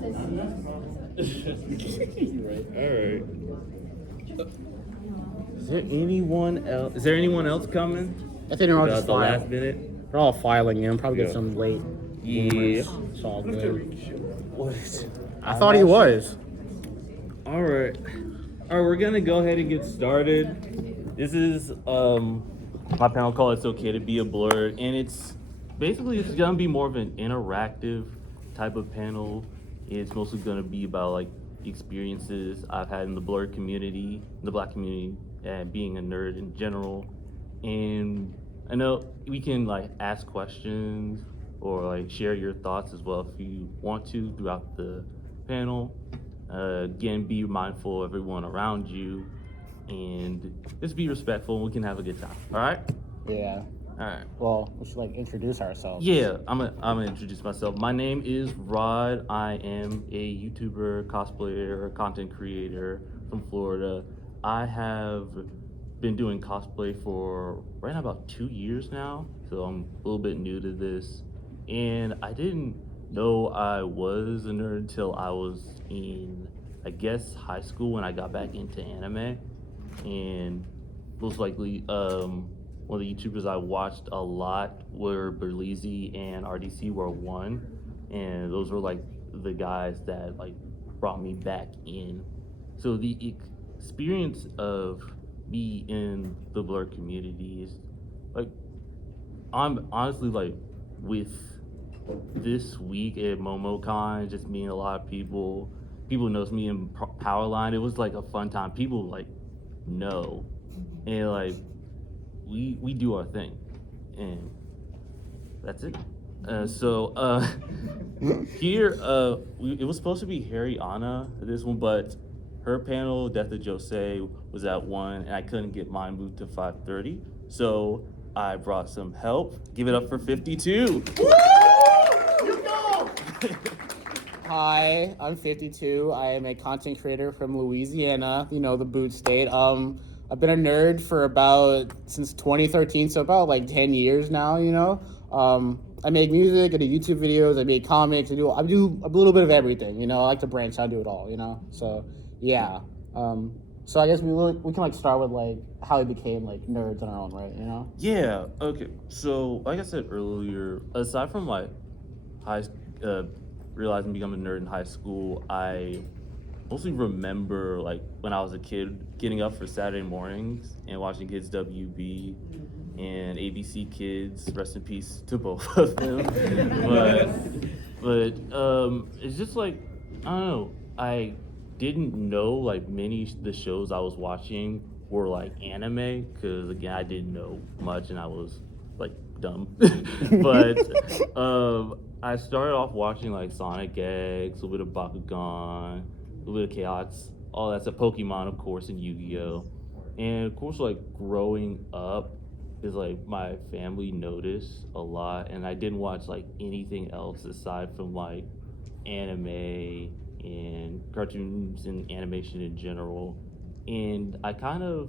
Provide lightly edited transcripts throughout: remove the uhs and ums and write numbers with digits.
Right. All right. Is there anyone else? Is there anyone else coming? I think they're all About just the last filing. minute. They're all filing in. Probably Yeah. get some late. Yeah. Boomers. It's all good. What is it? I thought he was. All right. All right, we're gonna go ahead and get started. This is my panel called "It's Okay to Be a Blerd," and it's gonna be more of an interactive type of panel. It's mostly gonna be about like experiences I've had in the Blerd community, the Black community, and being a nerd in general. And I know we can like ask questions or like share your thoughts as well if you want to throughout the panel. Again, be mindful of everyone around you and just be respectful and we can have a good time. All right? Yeah. All right. Well, we should like introduce ourselves. Yeah, I'm gonna introduce myself. My name is Rod. I am a YouTuber, cosplayer, content creator from Florida. I have been doing cosplay for right now about 2 years now, so I'm a little bit new to this. And I didn't know I was a nerd until I was in, I guess, high school when I got back into anime. And most likely, one of the YouTubers I watched a lot were Berlizzi and RDC were one, and those were like the guys that like brought me back in. So the experience of me in the Blerd community is like, I'm honestly like with this week at MomoCon, just meeting a lot of people. People knows me in Powerline. It was like a fun time. People like know, and like we do our thing, and that's it. Here, it was supposed to be Harry Anna this one, but her panel, Death of Jose, was at 1, and I couldn't get mine moved to 5:30. So I brought some help. Give it up for 52. Woo! You go! Hi, I'm 52. I am a content creator from Louisiana, the boot state. I've been a nerd for since 2013, so about like 10 years now, I make music, I do YouTube videos, I make comics, I do a little bit of everything, I like to branch out, do it all, So, yeah. So I guess we can like start with like how we became like nerds in our own right, Yeah, okay. So, like I said earlier, aside from like realizing becoming a nerd in high school, I mostly remember like when I was a kid getting up for Saturday mornings and watching Kids WB and ABC Kids, rest in peace to both of them. but it's just like, I don't know, I didn't know like many of the shows I was watching were like anime, because again I didn't know much and I was like dumb. But I started off watching like Sonic X, a little bit of Bakugan, a little bit of Chaos, all that's a Pokemon, of course, and Yu-Gi-Oh. And of course, like growing up is like my family noticed a lot, and I didn't watch like anything else aside from like anime and cartoons and animation in general. And I kind of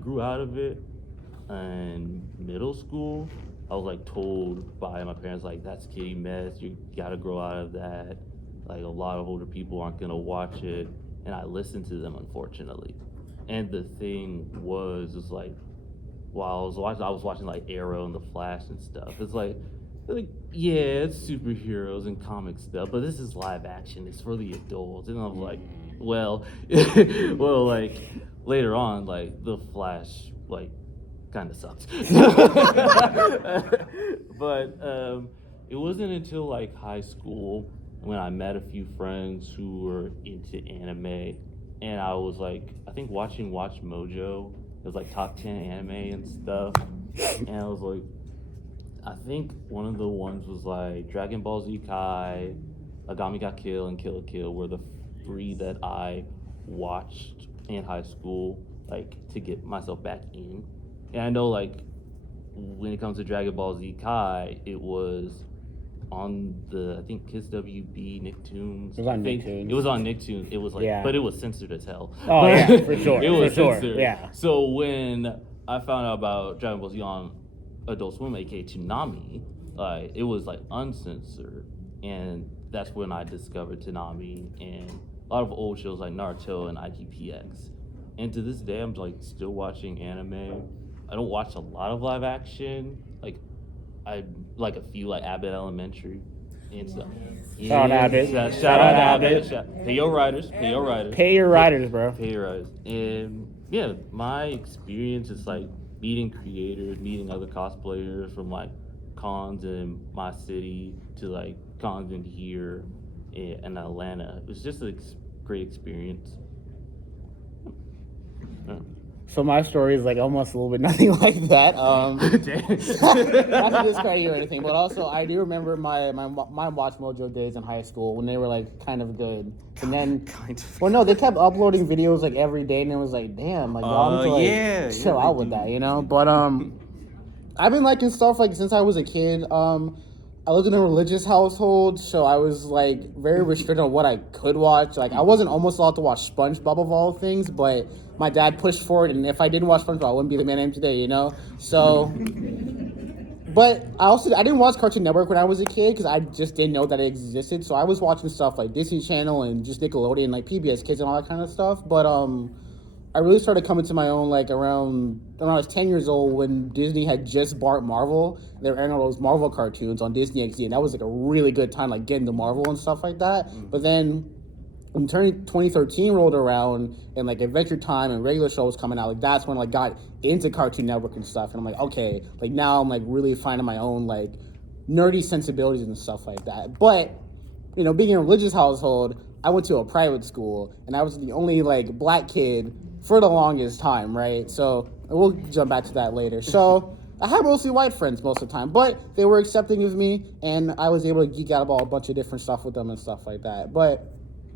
grew out of it in middle school. I was like told by my parents like, that's kitty mess, you gotta grow out of that. Like a lot of older people aren't gonna watch it, and I listened to them, unfortunately. And the thing was like, while I was watching like Arrow and The Flash and stuff. It's like yeah, it's superheroes and comic stuff, but this is live action. It's for the adults. And I'm like, well, like later on, like The Flash, like kind of sucks. But it wasn't until like high school when I met a few friends who were into anime, and I was like, I think watching Watch Mojo. It was like top 10 anime and stuff, and I was like, I think one of the ones was like Dragon Ball Z Kai, Agami Ga Kill, and Kill la Kill were the 3 that I watched in high school, like to get myself back in. And I know like when it comes to Dragon Ball Z Kai, it was on the, I think, Kids WB Nicktoons. It was on Nicktoons. It was on Nicktoons. It was like, yeah. But it was censored as hell. Oh yeah, for sure. It was for censored. Sure. Yeah. So when I found out about Dragon Ball Z on Adult Swim, aka Toonami, it was like uncensored, and that's when I discovered Toonami and a lot of old shows like Naruto and IGPX. And to this day, I'm like still watching anime. I don't watch a lot of live action. Like I like a few like Abbott Elementary and stuff. Shout out Abbott. Shout out Abbott. Pay your writers. Pay your writers. Pay your writers, bro. Pay your writers. And yeah, my experience is like meeting creators, meeting other cosplayers from like cons in my city to like cons in here in Atlanta. It was just a great experience. So my story is like almost a little bit nothing like that. Not to discredit you or anything, but also I do remember my Watch Mojo days in high school when they were like kind of good. And then, well, no, they kept uploading videos like every day, and it was like, damn, like y'all need to like chill out with that, you know. But I've been liking stuff like since I was a kid. I lived in a religious household, so I was like very restricted on what I could watch. Like I wasn't almost allowed to watch SpongeBob of all things, but my dad pushed for it, and if I didn't watch SpongeBob, I wouldn't be the man I am today, you know? So, but I didn't watch Cartoon Network when I was a kid because I just didn't know that it existed. So I was watching stuff like Disney Channel and just Nickelodeon, like PBS Kids and all that kind of stuff. But I really started coming to my own like around I was 10 years old when Disney had just bought Marvel. They were airing all those Marvel cartoons on Disney XD, and that was like a really good time, like getting to Marvel and stuff like that. But then when 2013 rolled around and like Adventure Time and regular shows coming out, like that's when I like got into Cartoon Network and stuff. And I'm like, okay, like now I'm like really finding my own like nerdy sensibilities and stuff like that. But you know, being in a religious household, I went to a private school, and I was the only like black kid for the longest time, right? So we'll jump back to that later. So I had mostly white friends most of the time, but they were accepting of me, and I was able to geek out about a bunch of different stuff with them and stuff like that. But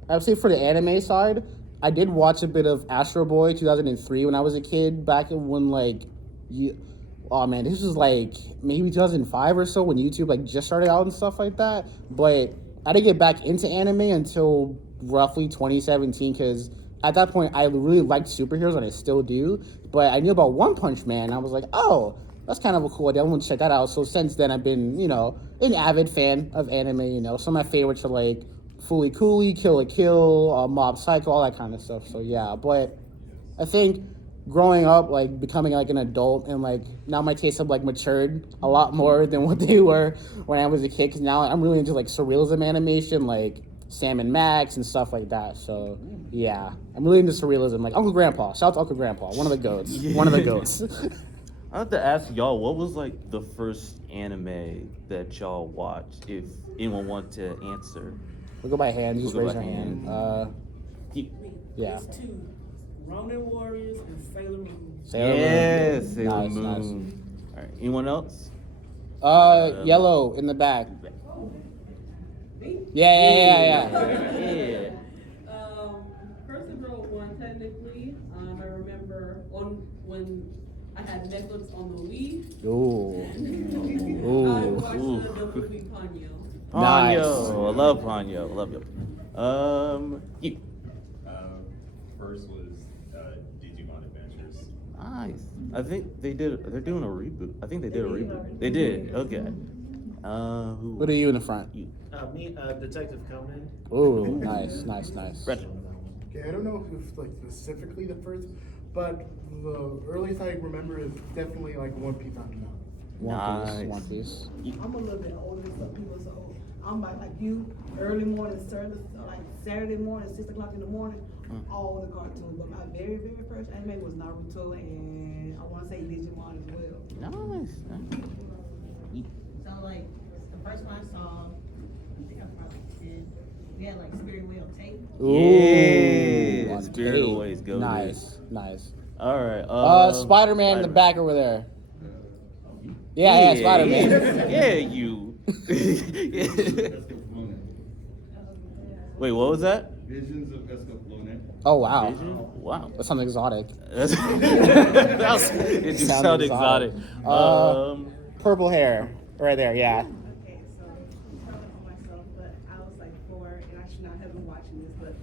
I would say for the anime side, I did watch a bit of Astro Boy 2003 when I was a kid, back when like, this was like maybe 2005 or so when YouTube like just started out and stuff like that. But I didn't get back into anime until roughly 2017 because at that point I really liked superheroes and I still do. But I knew about One Punch Man, and I was like, oh, that's kind of a cool idea. I want to check that out. So since then I've been, you know, an avid fan of anime. You know, some of my favorites are like Fully Cooley, Kill la Kill, Mob Psycho, all that kind of stuff. So yeah, but I think growing up, like becoming like an adult, and like now my tastes have like matured a lot more than what they were when I was a kid. Because now I'm really into like surrealism animation, like Sam and Max and stuff like that. So yeah, I'm really into surrealism, like Uncle Grandpa. Shout out to Uncle Grandpa, one of the goats. Yeah. One of the goats. I have to ask y'all, what was like the first anime that y'all watched? If anyone want to answer. We'll go by hand. Just raise your hand. Yeah. It's two. Ronin Warriors and Sailor Moon. Sailor Moon. Nice. All right. Anyone else? Yellow in the back. Me? Yeah. First and Road one, technically. I remember when I had Netflix on the Wii. Ooh. I watched the movie Ponyo. Nice. Ponyo. I love Ponyo. I love you. You. First was Digimon Adventures. Nice. I think they're doing a reboot. I think they did a reboot. They did. Okay. Who? What are you in the front? You. Me, Detective Conan. Ooh, nice. Reggie. Okay, I don't know if like specifically the first, but the earliest I remember is definitely like One Piece on now. One Piece. I'm a little bit older than some people, so I'm like you, early morning service, like Saturday morning, 6 o'clock in the morning, all the cartoons. But my very, very first anime was Naruto, and I want to say Digimon as well. Nice. So like the first one I saw, I think I probably did. We had like Spirit Wheel tape. Ooh, Yeah. Spirit always goes. Nice. All right. Spider-Man in the back over there. Yeah, Spider-Man. Yeah, you. Wait, what was that? Visions of Escaflowne. Oh wow. Vision? Wow. That sounds exotic. It just sounded exotic. Purple hair, right there. Yeah. Okay, so I'm proud of myself, but I was like 4, and I should not have been watching this, but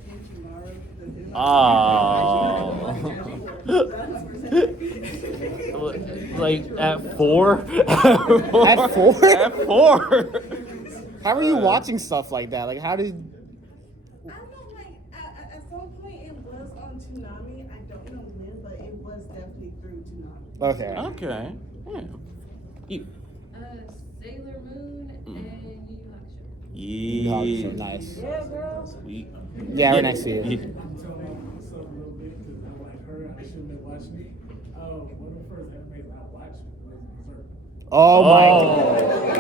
Like at 4? At 4? At 4? How are you watching stuff like that? Like, how did? I don't know, like, at some point it was on Toonami. I don't know when, but it was definitely through Toonami. Okay. Okay. Yeah. You. Sailor Moon and Yu Yeah. Hakusho, nice. Yeah, girl. Sweet. Yeah, right next to you. Yeah. Tell myself a little bit because I'm like her. I shouldn't have watched it. One of the first animes I watched was Berserk. Oh my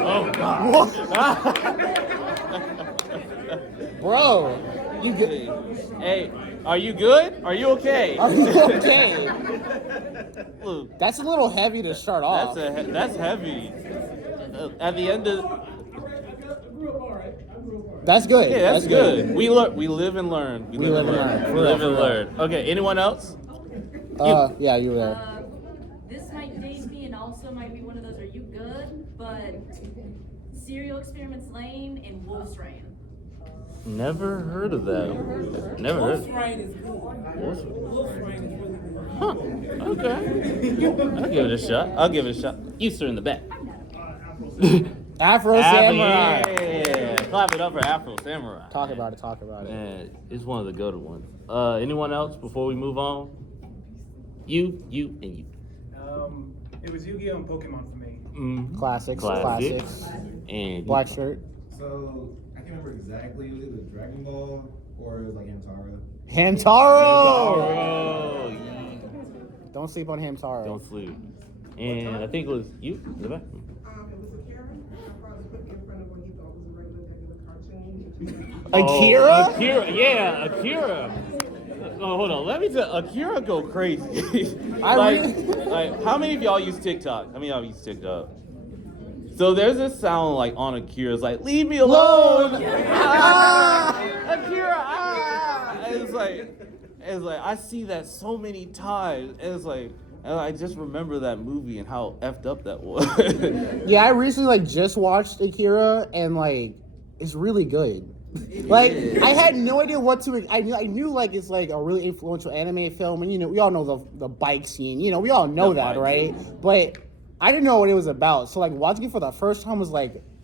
Oh God. bro, you good? Hey, are you good? Are you okay? Are you okay? Look, That's a little heavy to start off. that's heavy. At the end of. I grew up alright. That's good. Yeah, that's good. We live and learn. We live and learn. We live and learn. Okay, anyone else? Yeah, you were there. This might date me and also might be one of those are you good? But Serial Experiments Lane and Wolf's Rain. Never heard of that. Never heard. Wolf's Rain is good. Wolf's Rain is really good. Huh. Okay. I'll give it a shot. I'll give it a shot. You sir in the back. Afro Samurai. Yeah. Clap it up for Afro Samurai. Talk about it. Man, it's one of the go-to ones. Anyone else before we move on? You, and you. It was Yu-Gi-Oh! And Pokemon for me. Classics. And Black shirt. So I can't remember exactly. Was it the Dragon Ball or it was like Hamtaro? Hamtaro. Hamtaro. Don't sleep on Hamtaro. Don't sleep. And I think it was you in the back. It was Akira. I probably put in front of what he thought was a regular cartoon. Akira? Yeah, Akira. Oh, hold on. Let me tell Akira go crazy. like, how many of y'all use TikTok? How many of y'all use TikTok? So there's this sound like on Akira. It's like, leave me alone. Akira. And it's like I see that so many times. And it's like, and I just remember that movie and how effed up that was. Yeah, I recently just watched Akira and it's really good. I had no idea what to. I knew it's a really influential anime film, and we all know the bike scene. We all know that, right? But I didn't know what it was about. So watching it for the first time was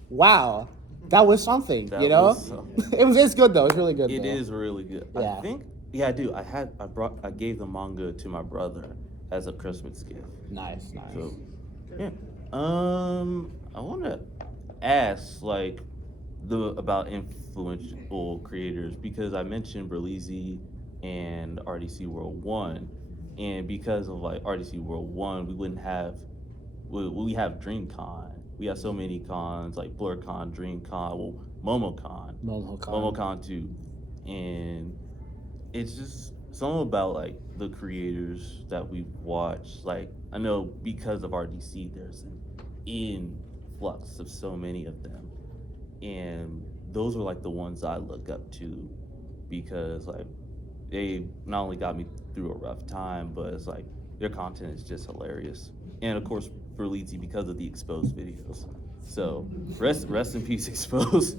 wow, that was something. It's good though. It's really good. It is really good. Yeah. I think. Yeah, I do. I gave the manga to my brother as a Christmas gift. Nice. So, yeah. I want to ask about influential creators because I mentioned Berlizzi and RDC World 1, and because of RDC World 1, we wouldn't have we have DreamCon. We have so many cons like BlerdCon, DreamCon, MomoCon 2, and it's just something about the creators that we've watched. I know because of RDC, there's an influx of so many of them, and those are the ones I look up to because they not only got me through a rough time, but it's their content is just hilarious. And of course, Berlizzi because of the Exposed videos. So rest in peace, Exposed.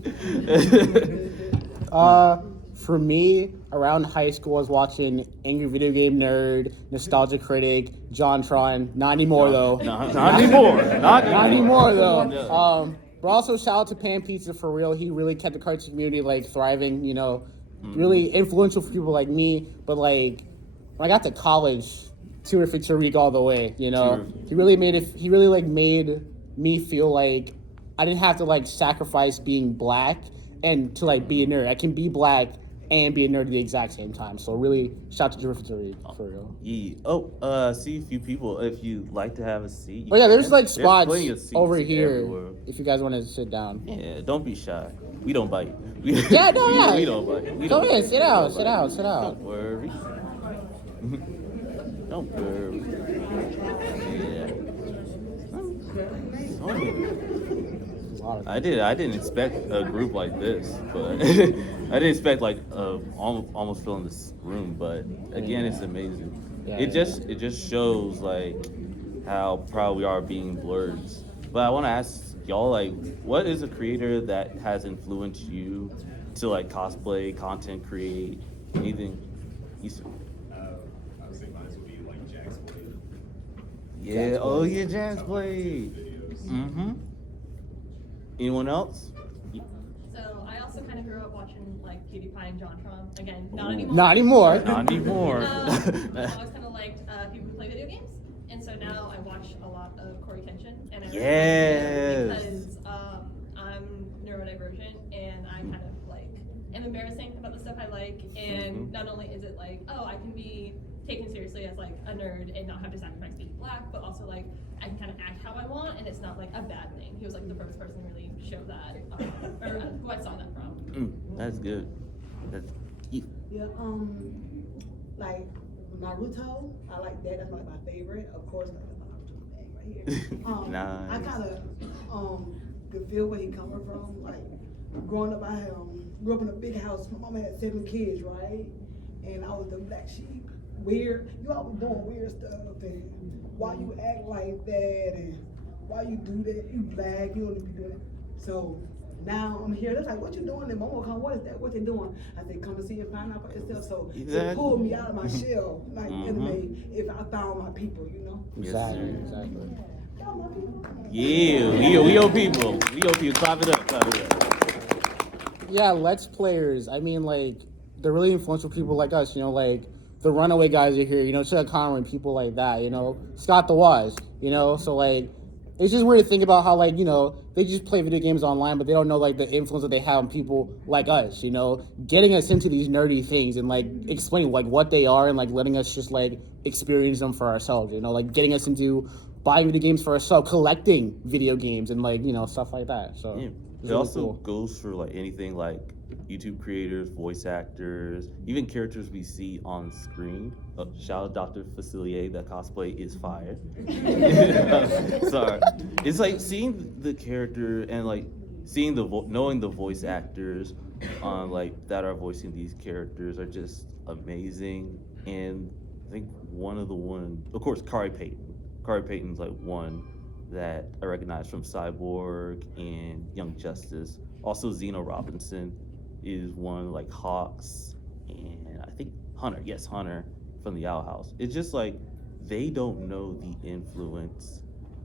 For me, around high school, I was watching Angry Video Game Nerd, Nostalgia Critic, JonTron. Not anymore though. Not anymore. Not anymore though. No. But also shout out to Pan Pizza for real. He really kept the cartoon community thriving. Really influential for people like me. But when I got to college, Tutor for Tariq all the way. He really made it. He really made me feel like I didn't have to sacrifice being black and to be a nerd. I can be black and be a nerd at the exact same time. So really, shout out to Tutor for Tariq for real. Yeah. Oh, see a few people. If you'd like to have a seat. Oh yeah, there's spots plenty of seats over here everywhere. if you guys want to sit down. Yeah, don't be shy. We don't bite. Yeah, no, yeah. We don't bite. Go ahead, sit out. Don't worry. Don't worry. Yeah. I didn't expect a group like this, but I didn't expect almost filling this room. But again, it's amazing. It just shows how proud we are of being Blerds. But I want to ask y'all what is a creator that has influenced you to cosplay, content create, anything? I would say mine would be Jack's Blade. Yeah. Oh yeah, Jack's Blade. Videos. Mm-hmm. Anyone else? grew up watching like PewDiePie and JonTron. Again, not anymore. Not anymore. Not anymore. I've always kind of liked people who play video games, and so now I watch a lot of Corey Kenshin. And I really Yes. like it because I'm neurodivergent, and I kind of like am embarrassing about the stuff I like. And not only is it like, oh, I can be taken seriously as like a nerd and not have to sacrifice being black, but also like I can kind of act how I want, and it's not like a bad thing. He was like the first person to really show that, or who I saw that from. That's good. That's Yeah, like Naruto, I like that. That's like my favorite. Of course, like the Naruto bag right here. Nice. I kind of could feel where he coming from. Like growing up, I grew up in a big house. My mom had 7 kids, right? And I was the black sheep. Weird. You always doing weird stuff, and why you act like that, and why you do that? You black. You don't need to be doing it. So. Now I'm here. They're like, "What you doing in MomoCon? What is that? What they doing?" I said, "Come and see and find out for yourself." So it pulled me out of my shell, like anime. If I found my people, you know. Exactly. Exactly. Y'all my people. Yeah, we owe people. We owe people. Clap it up. Clap it up. Yeah, Let's Players. I mean, like, they're really influential people like us, you know, like the Runaway guys are here, you know, Chuck Connor and people like that, you know, Scott the Wise, you know, so like, it's just weird to think about how, like, you know, they just play video games online, but they don't know, like, the influence that they have on people like us, you know, getting us into these nerdy things and, like, explaining, like, what they are and, like, letting us just, like, experience them for ourselves, you know, like, getting us into buying video games for ourselves, collecting video games and, like, you know, stuff like that, so. Yeah. It really also cool. goes for, like, anything like YouTube creators, voice actors, even characters we see on screen. Shout out Dr. Facilier, that cosplay is fire. Sorry. It's like seeing the character and like seeing knowing the voice actors like that are voicing these characters are just amazing. And I think of course, Kari Payton. Kari Payton's like one that I recognize from Cyborg and Young Justice. Also, Zeno Robinson is one, like Hawks, and I think Hunter. Yes, Hunter from the Owl House. It's just like they don't know the influence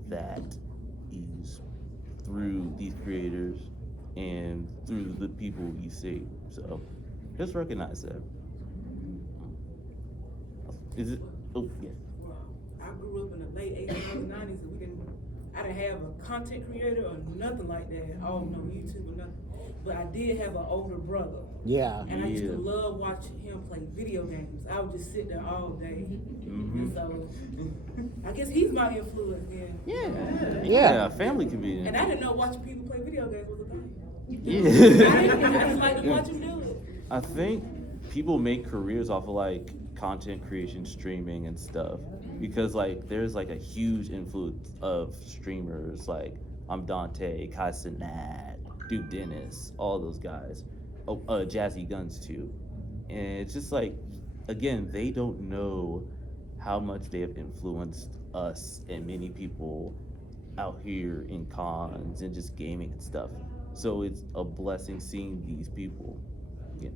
that is through these creators and through the people you see. So just recognize that. Is it? Oh, yeah. I grew up in the late 80s, early 90s, and I didn't have a content creator or nothing like that. I don't know YouTube or nothing. But I did have an older brother. Yeah. And I used to love watching him play video games. I would just sit there all day. And so I guess he's my influence then. Yeah, family comedian. And I didn't know watching people play video games was a thing. Yeah. I just like to watch him do it. I think people make careers off of like content creation, streaming and stuff. Because like there's like a huge influence of streamers like I'm Dante, Kai Cenat, Duke Dennis, all those guys. Oh, Jazzy Guns too. And it's just like, again, they don't know how much they have influenced us and many people out here in cons and just gaming and stuff. So it's a blessing seeing these people. Yeah.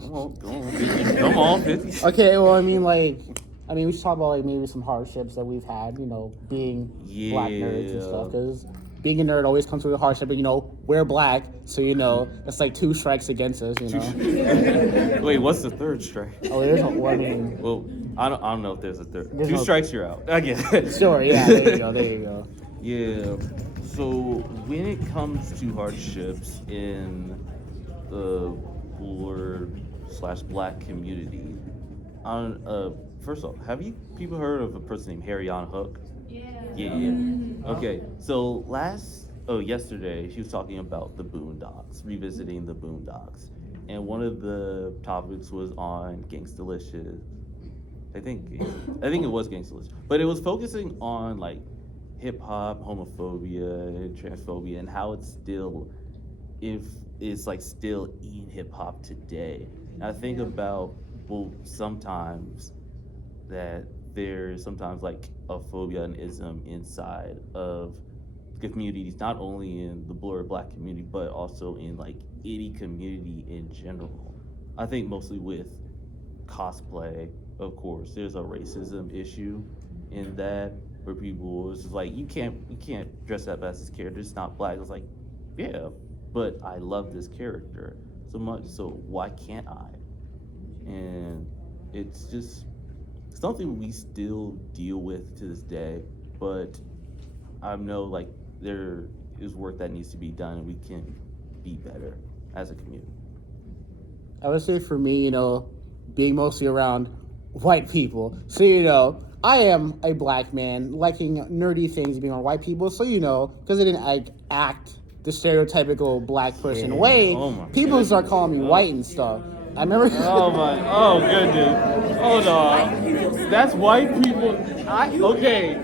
Come on, 50. Okay, well, I mean, we should talk about, like, maybe some hardships that we've had, you know, being black nerds and stuff, because being a nerd always comes with a hardship, but, you know, we're black, so, you know, that's like 2 strikes against us, you know. Wait, what's the 3rd strike? Oh, there's one, I mean... Well, I don't know if there's a 3rd. There's 2 no... strikes, you're out. I get it. Sure, yeah, there you go. Yeah, so when it comes to hardships in the Blerd/black community, first off, have you people heard of a person named Harry on Hook? Yeah. Okay, so yesterday she was talking about the Boondocks, revisiting the Boondocks, and one of the topics was on Gangstalicious. I think it was Gangstalicious, but it was focusing on like hip hop, homophobia, transphobia, and how it's still still in hip hop today. And I think about sometimes that there's sometimes like a phobia and ism inside of the communities, not only in the Blerd black community, but also in like any community in general. I think mostly with cosplay, of course, there's a racism issue in that where people it's just like you can't dress up as this character, it's not black. It's like, yeah, but I love this character so much, so why can't I? And it's just something we still deal with to this day, but I know like there is work that needs to be done and we can be better as a community. I would say for me, being mostly around white people, so I am a black man liking nerdy things, being around white people, so because I didn't act the stereotypical black person way, people start calling me white and stuff. I remember. Oh goodness! Hold on, that's white people. Okay.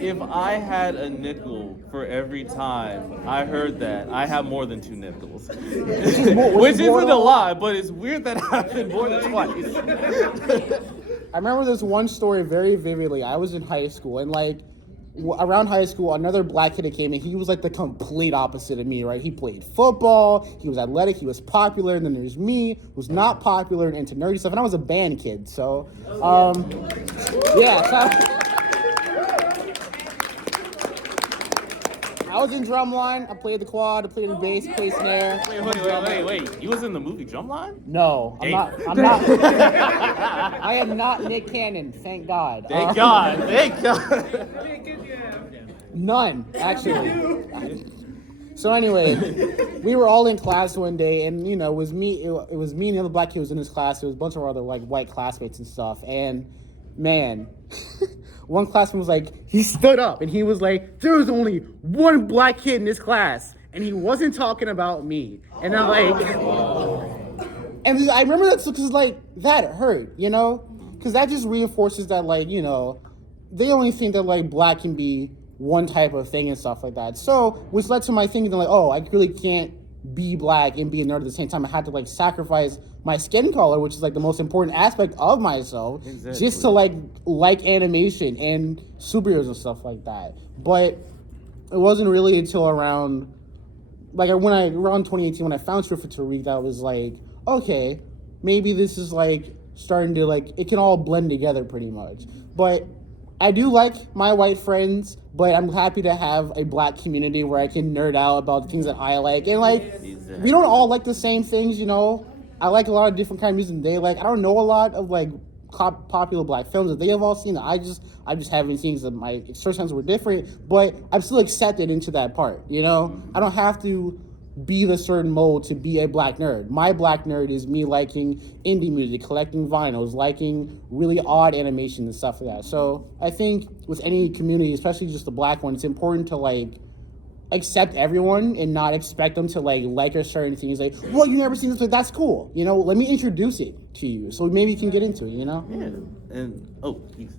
If I had a nickel for every time I heard that, I have more than 2 nickels. Which isn't a lot, but it's weird that happened more than twice. I remember this one story very vividly. I was in high school, and around high school, another black kid came in. He was like the complete opposite of me, right? He played football, he was athletic, he was popular, and then there's me, who's not popular and into nerdy stuff, and I was a band kid, so, yeah. I was in drumline. I played the quad. I played the bass, played snare. Wait. You was in the movie Drumline? No, I'm not. I am not Nick Cannon. Thank God. Thank God. None, actually. So anyway, we were all in class one day, and it was me. It was me and the other black kid was in his class. There was a bunch of other white classmates and stuff. And man. One classman was like, he stood up and he was like, there was only one black kid in this class and he wasn't talking about me. And I'm like, and I remember that because that hurt, because that just reinforces that they only think that black can be one type of thing and stuff like that. So, which led to my thinking that I really can't be black and be a nerd at the same time. I had to sacrifice my skin color, which is the most important aspect of myself, just to like animation and superheroes and stuff like that. But it wasn't really until around 2018 when I found True for Tariq that I was okay, maybe this is starting to it can all blend together pretty much. But I do like my white friends, but I'm happy to have a black community where I can nerd out about the things that I like. And we don't all like the same things, I like a lot of different kind of music they like. I don't know a lot of popular black films that they have all seen. I just haven't seen because my experiences were different, but I'm still accepted into that part, I don't have to be the certain mold to be a black nerd. My black nerd is me liking indie music, collecting vinyls, liking really odd animation and stuff like that. So I think with any community, especially just the black one, it's important to accept everyone and not expect them to like a certain thing. It's well, you never seen this, but that's cool. Let me introduce it to you so maybe you can get into it, Yeah. And Keith.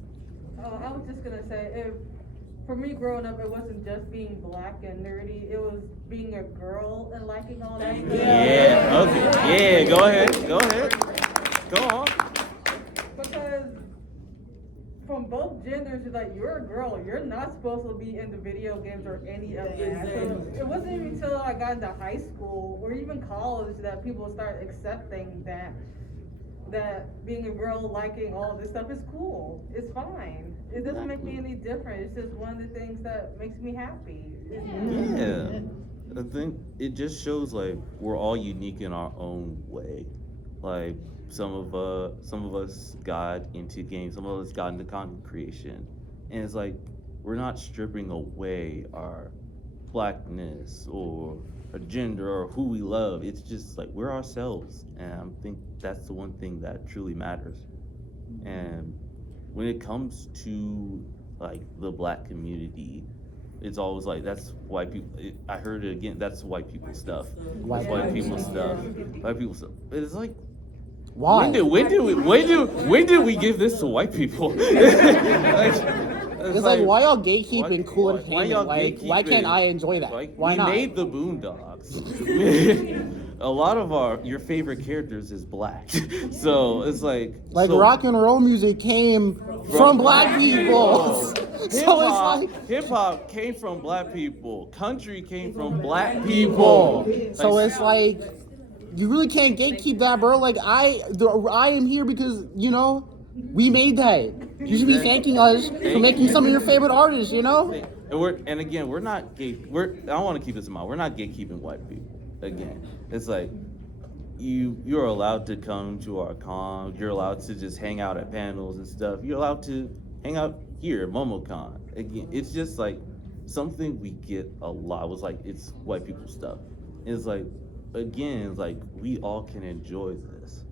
I was just gonna say, for me growing up, it wasn't just being black and nerdy, it was being a girl and liking all that stuff. Yeah, okay. Yeah, go ahead. Go on. Because from both genders, it's you're a girl, you're not supposed to be into video games or any of that. So it wasn't even until I got into high school or even college that people start accepting that being a girl liking all this stuff is cool. It's fine. It doesn't make me any different. It's just one of the things that makes me happy. Yeah. I think it just shows we're all unique in our own way. Some of us got into games, some of us got into content creation. And it's we're not stripping away our blackness or our gender or who we love. It's just we're ourselves. And I think that's the one thing that truly matters. And when it comes to the black community, it's always that's white people. I heard it again. That's white people stuff. White people stuff. It's why? When did we give this to white people? It's why y'all gatekeeping cool entertainment? Why can't I enjoy that? Why not? We made the Boondocks. A lot of your favorite characters is black, so it's so, rock and roll music came from black people. Hip hop came from black people. Country came from black people. So it's you really can't gatekeep that, bro. I am here because we made that. You should be thanking us for making some of your favorite artists. And again, we're not I want to keep this in mind. We're not gatekeeping white people. again, it's like you're allowed to come to our con. You're allowed to just hang out at panels and stuff. You're allowed to hang out here at MomoCon. Again, it's just like something we get a lot. Was like it's white people stuff. It's like again, it's like we all can enjoy this,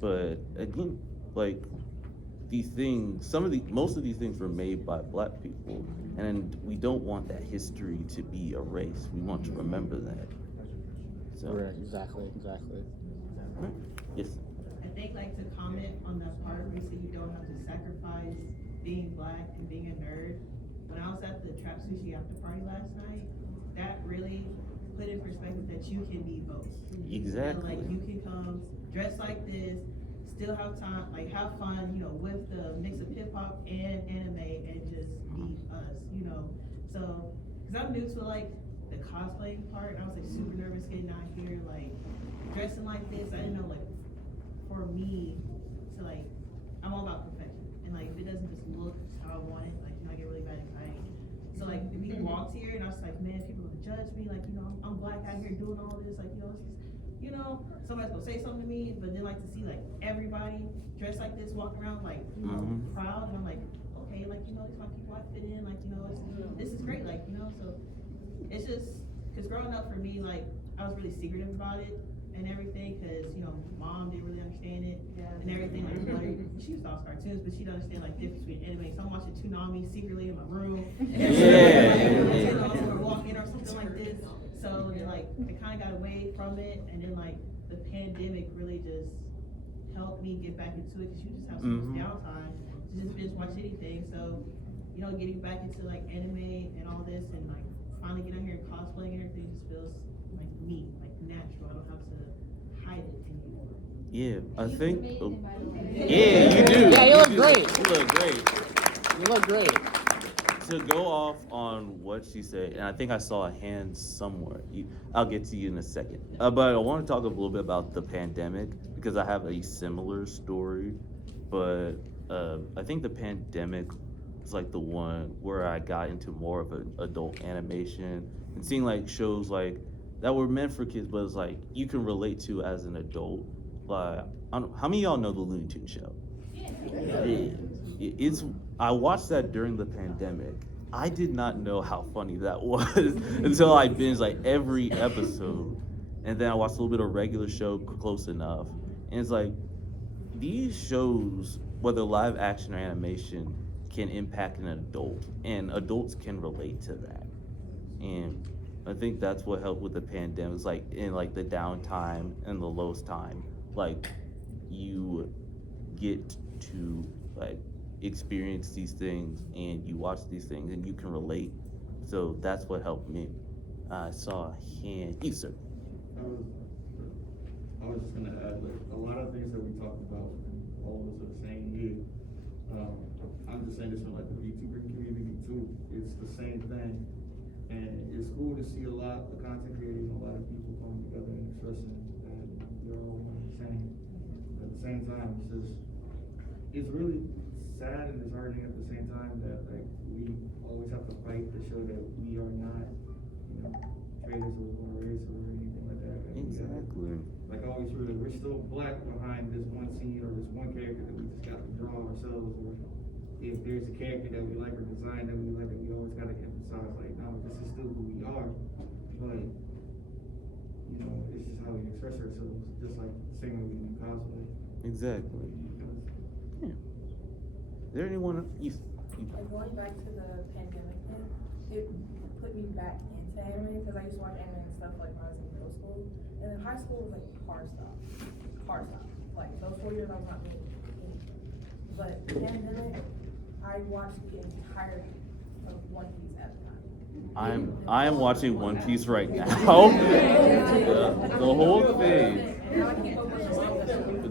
but again, like these things, most of these things were made by black people, and we don't want that history to be erased. We want to remember that. So. Right, exactly. Yes. I think like to comment on the part where you say you don't have to sacrifice being black and being a nerd. When I was at the Trap Sushi after party last night, that really put in perspective that you can be both. Exactly. Like you can come dress like this, still have time, like have fun, with the mix of hip hop and anime and just be us, So, cause I'm new to like the cosplaying part, and I was like super nervous getting out here, like dressing like this. I didn't know like for me to like, I'm all about perfection, and like if it doesn't just look how I want it, like I get really bad anxiety. So like we walked here, and I was like, man, people gonna judge me, like I'm black out here doing all this, like somebody's gonna say something to me, but then like to see like everybody dressed like this, walk around like proud, and I'm like, okay, like these my people I fit in, like this is great, like so it's just because growing up for me, like I was really secretive about it and everything, because mom didn't really understand it and everything. Like she used to watch cartoons, but she didn't understand like difference between anime. So I'm watching Toonami secretly in my room, or walking or something like this. So then like I kind of got away from it, and then like the pandemic really just helped me get back into it, because you just have so much downtime to just binge watch anything. So getting back into like anime and all this, and like finally getting out here and cosplaying and everything just feels like me, like natural. I don't have to hide it anymore. Yeah, I think. Yeah, you do. Yeah, you look great. You look great. You look great. To go off on what she said, and I think I saw a hand somewhere. I'll get to you in a second. But I want to talk a little bit about the pandemic, because I have a similar story. But I think the pandemic was like the one where I got into more of an adult animation and seeing like shows like that were meant for kids, but it's like you can relate to as an adult. Like, how many of y'all know the Looney Tunes show? Yeah. I watched that during the pandemic. I did not know how funny that was until I binged like every episode, and then I watched a little bit of regular show Close Enough, and it's like these shows, whether live action or animation, can impact an adult, and adults can relate to that. And I think that's what helped with the pandemic. It's like in like the downtime and the lowest time, like you get to like experience these things, and you watch these things and you can relate. So that's what helped me. I saw a hand. You, sir. I was just gonna add, like, a lot of things that we talked about, all of us are saying here. I'm just saying this from like the VTuber community too. It's the same thing, and it's cool to see a lot of content creators and a lot of people coming together and expressing that they're all one and the same. At the same time, it's really sad and disheartening at the same time that like we always have to fight to show that we are not, traitors of one race or anything like that. Exactly. Like always, we're still black behind this one scene or this one character that we just got to draw ourselves, or if there's a character that we like or design that we like, and we always gotta emphasize like, no, this is still who we are. But it's just how we express ourselves, just like the same way we do cosplay. Exactly. Yeah. Is there anyone? Like going back to the pandemic thing, it put me back into anime, because I used to watch anime and stuff like when I was in middle school, and then high school was like hard stuff. Like those 4 years I was not doing anything. But pandemic, I watched the entirety of One Piece at the time. I am watching One Piece right now. The whole thing.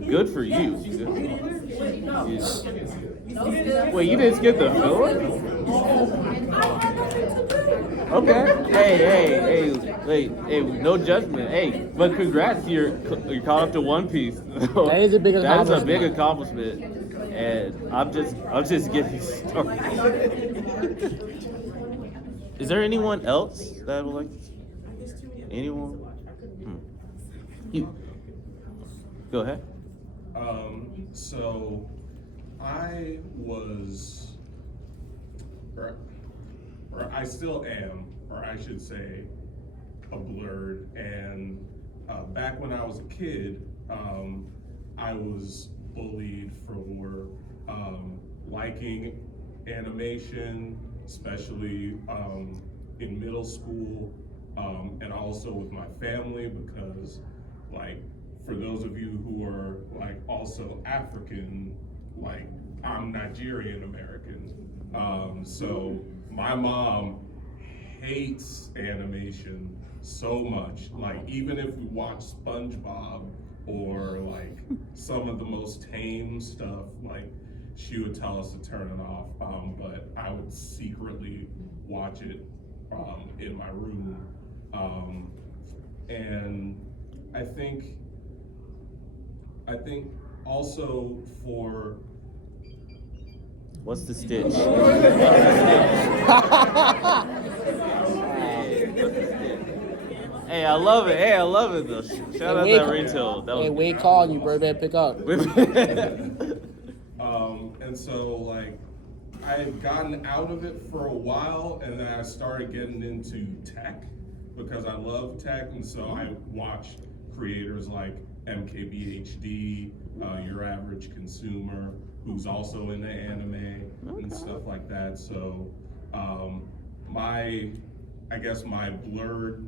Good for you. Wait, you didn't skip the filler? Okay. Hey, no judgment. Hey, but congrats, you're caught up to One Piece. That is a big accomplishment. That is a big accomplishment, and I'm just getting started. Is there anyone else that would like? Anyone? Go ahead. So I was, or I still am, or I should say, a Blerd. And back when I was a kid, I was bullied for liking animation, especially in middle school, and also with my family, because like, for those of you who are like also African, like I'm Nigerian American. So my mom hates animation so much. Like even if we watch SpongeBob or like some of the most tame stuff, like she would tell us to turn it off. But I would secretly watch it in my room. And I think also for What's the stitch? Hey, I love it. Hey, I love it though. Shout out that retail. That was Wait, calling you, Birdman, pick up. And so like I had gotten out of it for a while, and then I started getting into tech because I love tech, and so I watched creators like MKBHD, Your Average Consumer, who's also into anime and stuff like that. So I guess my Blerd,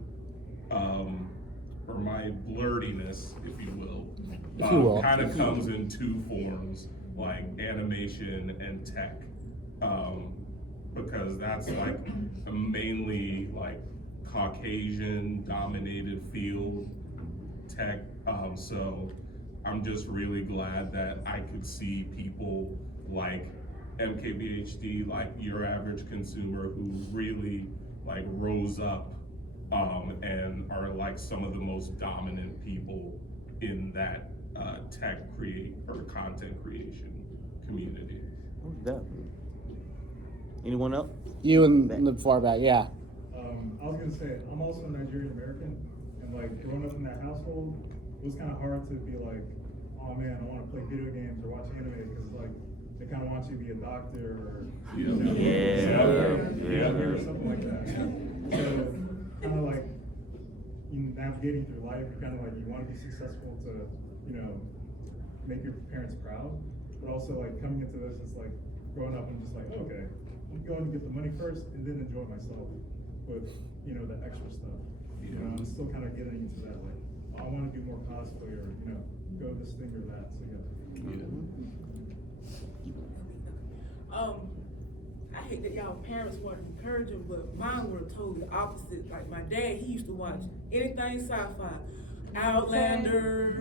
or my blerdiness, if you will, kind of comes in two forms, like animation and tech, because that's like a mainly like Caucasian dominated field, tech. So I'm just really glad that I could see people like MKBHD, like Your Average Consumer, who really like rose up and are like some of the most dominant people in that tech content creation community. Anyone else? You in the far back, yeah. I was gonna say, I'm also Nigerian American, and like growing up in that household, it was kind of hard to be like, oh man, I want to play video games or watch anime, because like they kind of want you to be a doctor or you know, or something like that. So kind of like navigating through life, you're kind of like, you want to be successful to, you know, make your parents proud, but also like coming into this, it's like growing up, I'm just like, okay, I'm going to get the money first and then enjoy myself with, you know, the extra stuff. You know, I'm still kind of getting into that, like, I want to do more cosplay or, you know, go this thing or that. So I hate that y'all parents weren't encouraging, but mine were totally opposite. Like my dad, he used to watch anything sci-fi, Outlander,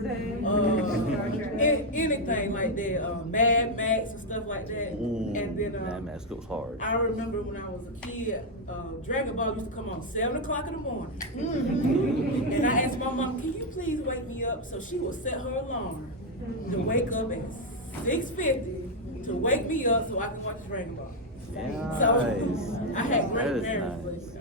anything like that, Mad Max and stuff like that. And then Mad Max goes hard. I remember when I was a kid, Dragon Ball used to come on 7 o'clock in the morning. And I asked my mom, can you please wake me up? So she would set her alarm to wake up at 6:50 to wake me up so I can watch Dragon Ball. Nice. So I had great parents. Nice.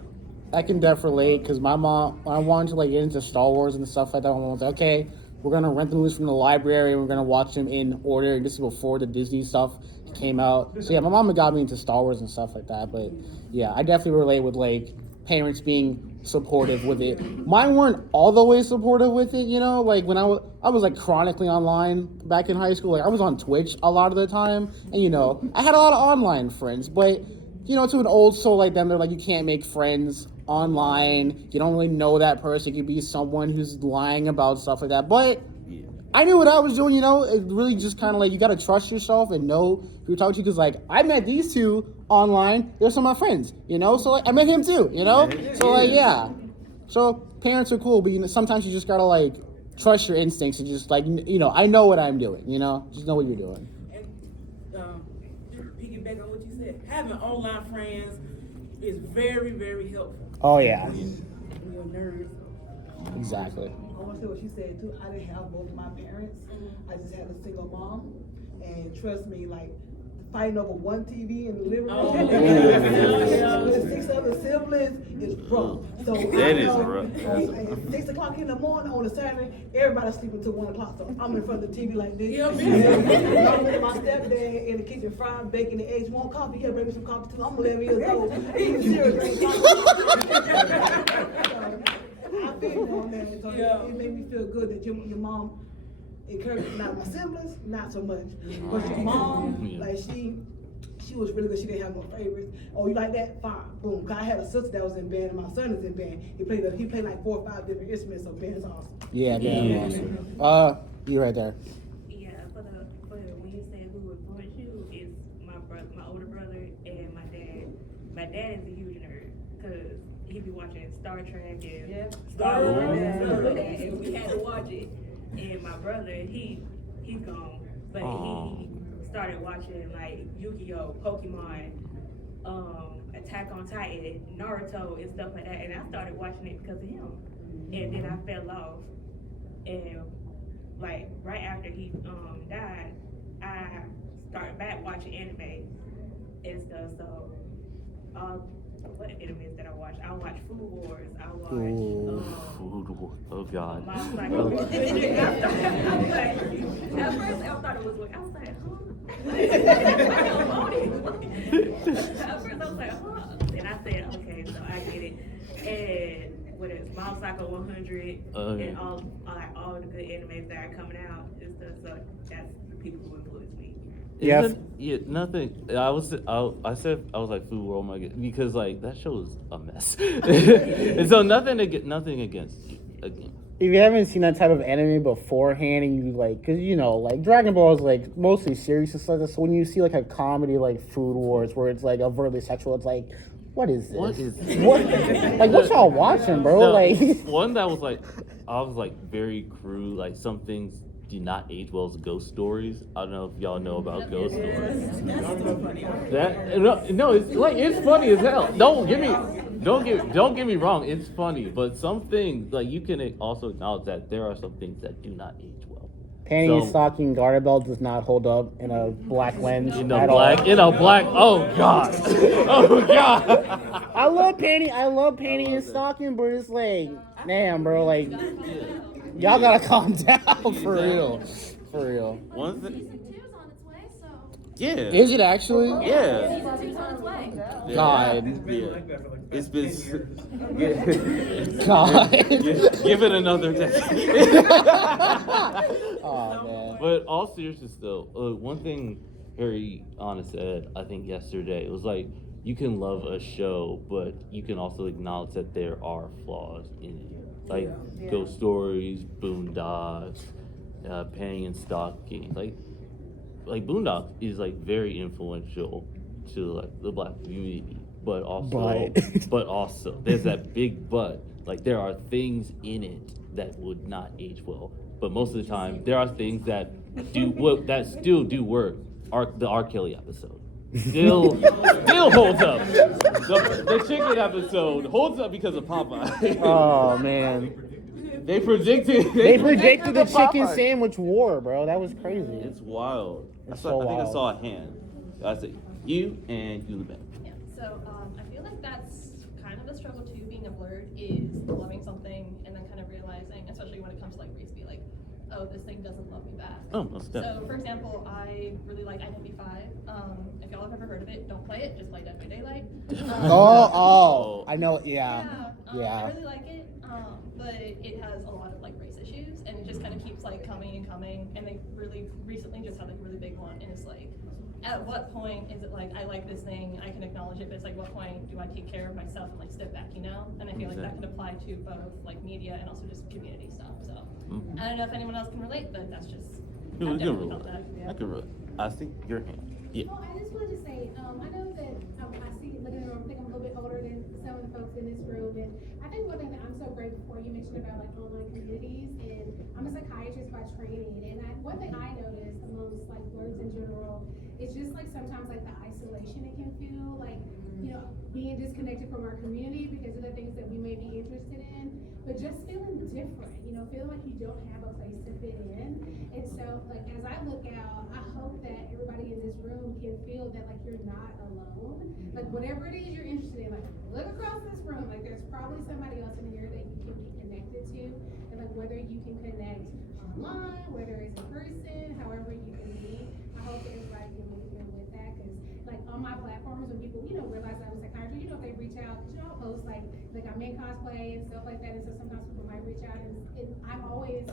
I can definitely relate, because my mom, when I wanted to like get into Star Wars and stuff like that, my mom was like, okay, we're gonna rent the movies from the library and we're gonna watch them in order. And this is before the Disney stuff came out. So yeah, my mom got me into Star Wars and stuff like that. But yeah, I definitely relate with like parents being supportive with it. Mine weren't all the way supportive with it, you know, like when I was like chronically online back in high school. Like I was on Twitch a lot of the time, and you know, I had a lot of online friends, but you know, to an old soul like them, they're like, you can't make friends online. You don't really know that person. It could be someone who's lying about stuff like that. But I knew what I was doing, you know. It really just kind of like, you got to trust yourself and know who you're talking to. Because like, I met these two online. They're some of my friends, you know. So like, I met him too, you know. So like, yeah. So parents are cool, but you know, sometimes you just got to like trust your instincts and just like, you know, I know what I'm doing, you know. Just know what you're doing. Piggyback on what you said, having online friends is very, very helpful. Oh yeah. When you're a nerd. Exactly. I want to say what she said too. I didn't have both of my parents. I just had a single mom, and trust me, like the fighting over one TV in the living room. Oh, and with 6 other siblings, it's rough. So That is rough. At 6 o'clock in the morning on a Saturday, everybody's sleeping till 1 o'clock. So I'm in front of the TV like this. Yeah, And I'm with my stepdad in the kitchen frying, baking the eggs. Want coffee? Yeah, bring me some coffee too. I'm 11 years old. Eating cereal, drinking coffee. I feel you on that. So it made me feel good that your mom encouraged. Not my siblings, not so much, but your mom, like she was really good. She didn't have no favorites. Oh, you like that? Fine, boom. 'Cause I had a sister that was in band, and my son is in band. He played like 4 or 5 different instruments. So band's awesome. Yeah, awesome. You right there. Yeah, for when you say who influenced you, it's my older brother, and my dad. My dad is a huge nerd because he be watching Star Trek and Star Wars and stuff like that, and we had to watch it. And my brother, he's gone, but he started watching like Yu-Gi-Oh, Pokemon, Attack on Titan, Naruto, and stuff like that. And I started watching it because of him. And then I fell off. And like right after he died, I started back watching anime and stuff. So what animes that I watch? I watch Food Wars. I watch Food Wars. Oh God. At first I thought it was like, I was like, huh? At first I was like, huh? And I said, okay, so I get it. And what is Mob Psycho 100 and all the good animes that are coming out and stuff. So that's the people who influence me. Yeah, nothing. I said I was like Food World, because like that show is a mess. And so nothing against you. Again. If you haven't seen that type of anime beforehand, and you like, cause you know, like Dragon Ball is like mostly serious and stuff. So when you see like a comedy like Food Wars, where it's like overtly sexual, it's like, what is this? What is this? What? Like, what y'all watching, bro? No, like one that was like, I was like very crude. Like some things do not age well as ghost stories. I don't know if y'all know about ghost stories. No, it's like it's funny as hell. Don't get me wrong. It's funny, but some things like you can also acknowledge that there are some things that do not age well. Panty and stocking garter belt does not hold up in a black lens. In a black. Oh God. Oh God. I love panty and stocking, but it's like, damn, bro, like. Y'all gotta calm down for real. For real. One thing. Season 2 is on its way, so. Yeah. Is it actually? Yeah. Season 2's on its way. God. It's been. God. Give it another decade. Oh man. But all seriousness though, one thing Harry Honest said, I think yesterday, it was like you can love a show, but you can also acknowledge that there are flaws in it. Like Ghost Stories, Boondocks, Panty and Stocking. Like Boondocks is like very influential to like the black community, but also there's that big but. Like there are things in it that would not age well, but most of the time there are things that still do work. The R. Kelly episode. Still holds up. The chicken episode holds up because of Popeye. Oh man. They predicted the chicken sandwich war, bro. That was crazy. It's wild. I think I saw a hand. I said you and you in the back. Yeah. So I feel like that's kind of the struggle too. Being a Blerd is loving something and then kind of realizing, especially when it comes to like race, be like, oh, this thing doesn't love me back. Oh, most definitely. So, for example, I really like Identity 5. If y'all have ever heard of it, don't play it. Just play Dead by Daylight. I know. Yeah. I really like it, but it has a lot of like race issues, and it just kind of keeps like coming and coming. And they really recently just had like a really big one, and it's like, at what point is it like I like this thing, I can acknowledge it, but it's like what point do I take care of myself and like step back, you know? And I feel like that could apply to both like media and also just community stuff. So I don't know if anyone else can relate, but that's just I can relate. I think your hand. Yeah. Well, I just wanted to say, I know that I see, looking at it, I think I'm a little bit older than some of the folks in this room, and I think one thing that I'm so grateful for, you mentioned about like online communities, and I'm a psychiatrist by training, and one thing I noticed amongst like Blerds in general, it's just like sometimes like the isolation it can feel, like, you know, being disconnected from our community because of the things that we may be interested in, but just feeling different, you know, feeling like you don't have a place to fit in. And so, like, as I look out, I hope that everybody in this room can feel that, like, you're not alone. Like, whatever it is you're interested in, like, look across this room, like, there's probably somebody else in here that you can be connected to. And, like, whether you can connect online, whether it's in person, however you can be, I hope that everybody can leave here with that. Because, like, on my platforms, when people, realize I'm a psychiatrist, if they reach out, I'll post, like I'm in cosplay and stuff like that. And so sometimes people might reach out, and I'm always,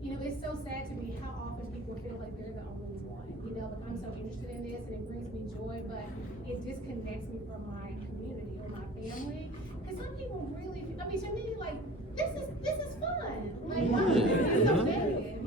it's so sad to me how often people feel like they're the only one. Like, I'm so interested in this and it brings me joy, but it disconnects me from my community or my family. Because some people really, to me, like, this is fun. Like, why is this so negative?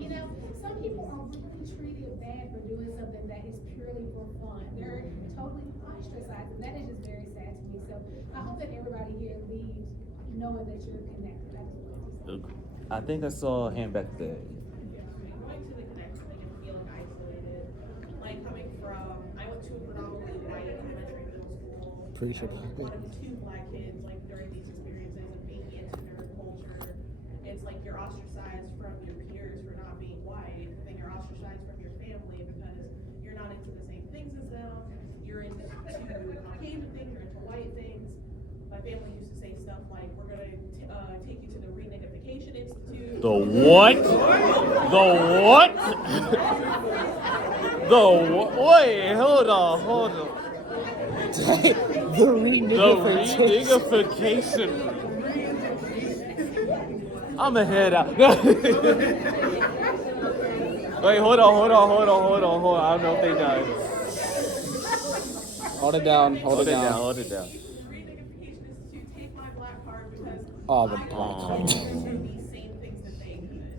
Some people are really treated bad for doing something that is purely for fun. They're totally ostracized, and that is just very sad to me. So I hope that everybody here leaves knowing that you're connected. I just wanted to say. I think I saw a hand back there. Going to the connection, like, and feeling isolated. Like, coming from, I went to a predominantly white elementary middle school. Preach I was about one it. of 2 black kids, like, during these experiences of being into nerd culture. It's like you're ostracized from your peers for not being white, and then you're ostracized from your family because you're not into the same things as them. You're into Caucasian things, you're into white things. My family used to say stuff like, we're gonna take you to the Renegatification Institute. The what? The what? Wait, hold on. The renegatification. I'ma head out. Wait, hold on. I don't know if they done. Hold it down. Hold it down. Renegatification Institute take my black card because Oh, the I black want card. to do these same things that they could.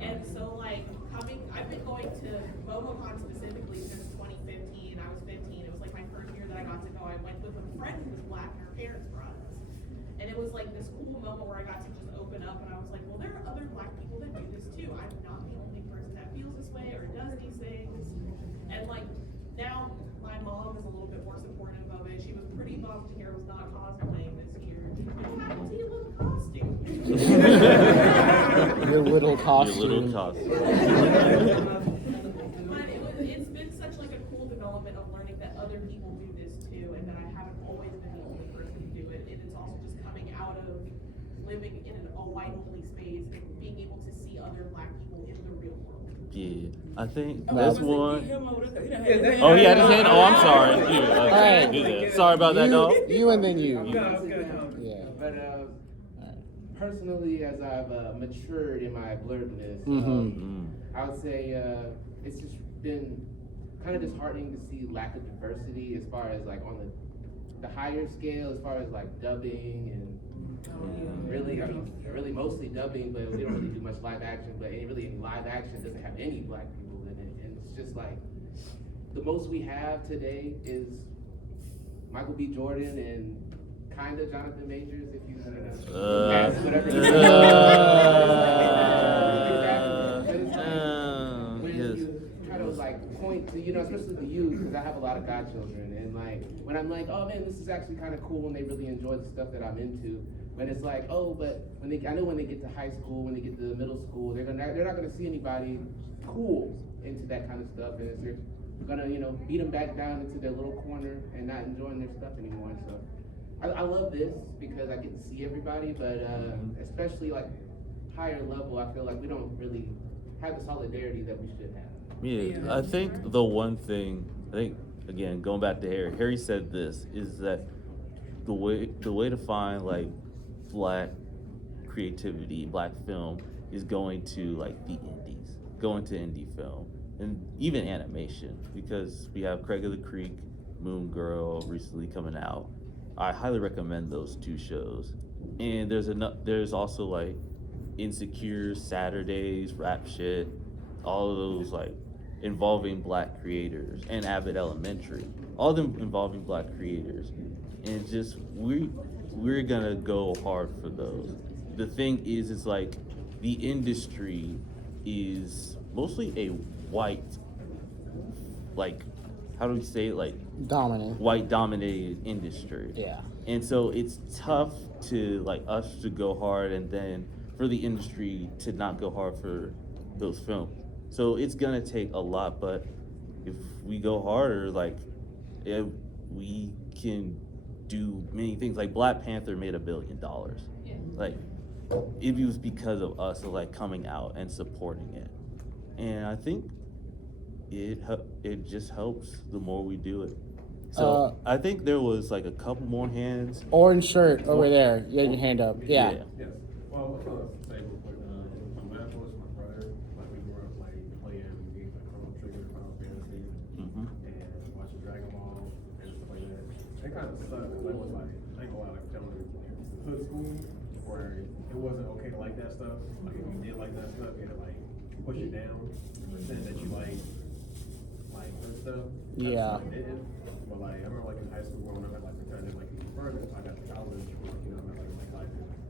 And so, like, I've been going to MomoCon specifically since 2015. I was 15. It was like my first year that I got to go. I went with a friend who was black, and her parents brought us. And it was like this cool moment where I got to just open up, and I was like, well, there are other black people that do this too. I'm not the only person that feels this way or does these things. And, like, now my mom is a little bit more supportive of it. She was pretty bummed to hear I was not cosplaying this year. What happened to your little costume? Your little costume. But it's been such like a cool development of learning that other people do this too, and that I haven't always been the only person to do it. And it's also just coming out of living in a white-only space and being able to see other black people in the real world. Yeah, I think Oh, that's was it one. him over there? Oh, he had his hand. Oh, I'm sorry. All right. Sorry about that, dog. You and then you. Yeah. But personally, as I've matured in my blerdness, I would say it's just been kind of disheartening to see lack of diversity as far as like on the higher scale, as far as like dubbing and really mostly dubbing, but we don't really do much live action. But any live action doesn't have any black people in it, and it's just like the most we have today is Michael B. Jordan and kind of Jonathan Majors, if you ask whatever. When you try to like point to, especially the youth, because I have a lot of godchildren, and like when I'm like, oh man, this is actually kind of cool, and they really enjoy the stuff that I'm into. When it's like, oh, but I know when they get to high school, when they get to middle school, they're not gonna see anybody cool into that kind of stuff, and they're gonna beat them back down into their little corner and not enjoying their stuff anymore. So I love this because I get to see everybody, but especially like higher level, I feel like we don't really have the solidarity that we should have. Yeah, I think the one thing, again, going back to Harry said this, is that the way to find like black creativity, black film is going to like the indies, going to indie film, and even animation, because we have Craig of the Creek, Moon Girl recently coming out. I highly recommend those 2 shows. And there's also like Insecure, Saturdays, Rap Shit, all of those like involving black creators, and Abbott Elementary, all of them involving black creators. And just we're gonna go hard for those. The thing is, it's like the industry is mostly a white, like, how do we say it, like dominant, white dominated industry. Yeah. And so it's tough to like us to go hard, and then for the industry to not go hard for those films. So it's gonna take a lot, but if we go harder, like, we can do many things. Like Black Panther made $1 billion. Yeah. Like, it was because of us, like, coming out and supporting it. And I think it just helps the more we do it. So I think there was like a couple more hands. Orange shirt over there. You had your hand up. Yeah. Yes. Well, I was gonna say real quick, my influence, my brother, like we grew up like playing games like Chrono Trigger, Final Fantasy, and watching Dragon Ball and stuff like that. It kind of sucked because I was like, I ain't gonna lie, like telling hood school where it wasn't okay to like that stuff. Like if you did like that stuff, you had to like push it down, pretend that you like hood stuff. Yeah. I didn't. But like I remember like in high school growing up, I like pretended like even further. So I got to college, you know, I met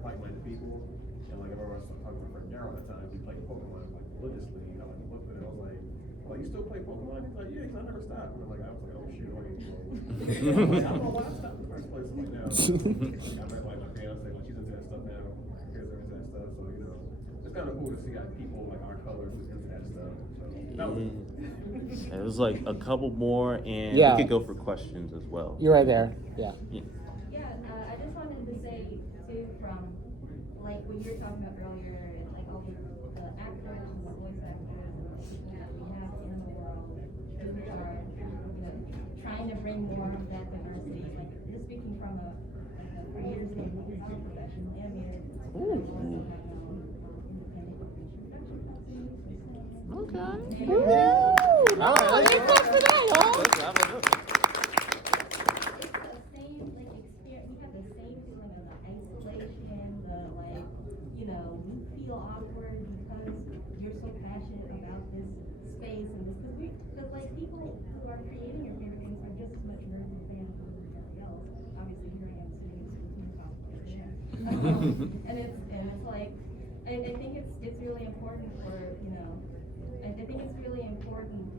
like-minded people, and like I remember I was talking to my friend Daryl at the time. We played Pokemon like religiously. You know, like he looked at it, I was like, "Well, you still play Pokemon?" He's like, "Yeah, because I never stopped." And I was like, "Oh shoot, okay." Like, I don't know why I stopped in the first place. I'm like, now, I met like my fiance, like she's into that stuff now. My kids are into that stuff, so you know, it's kind of cool to see like people like our color who's into that stuff. So that was. It was like a couple more, and we could go for questions as well. You're right there. Yeah. I just wanted to say too, from like what you were talking about earlier, like all the actors and the voice actors that we have in the world who are, trying to bring more of that diversity. Like just speaking from a years ago, I'm a professional animator. Okay. Woo! All right, let's get for that, y'all. It's the same like experience. We have the same feeling of the isolation, the like, we feel awkward because you're so passionate about this space and this because like people who are creating your favorite things are just as much nerds and fans as everybody else. Obviously here I am sitting in cosplay. And it's like I think it's really important for I think it's really important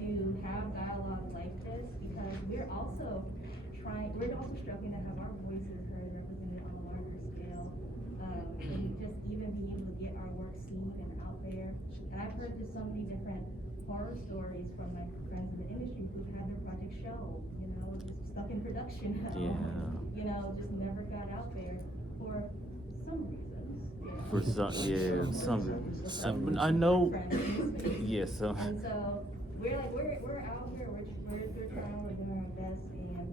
to have dialogue like this because we're also struggling to have our voices heard and represented on a larger scale, and just even being able to get our work seen and out there. And I've heard just so many different horror stories from my friends in the industry who've had their project shelved, just stuck in production, just never got out there for some reasons. For some, I know. Yeah, so. And so we're out here. We're trying. We're doing our best, and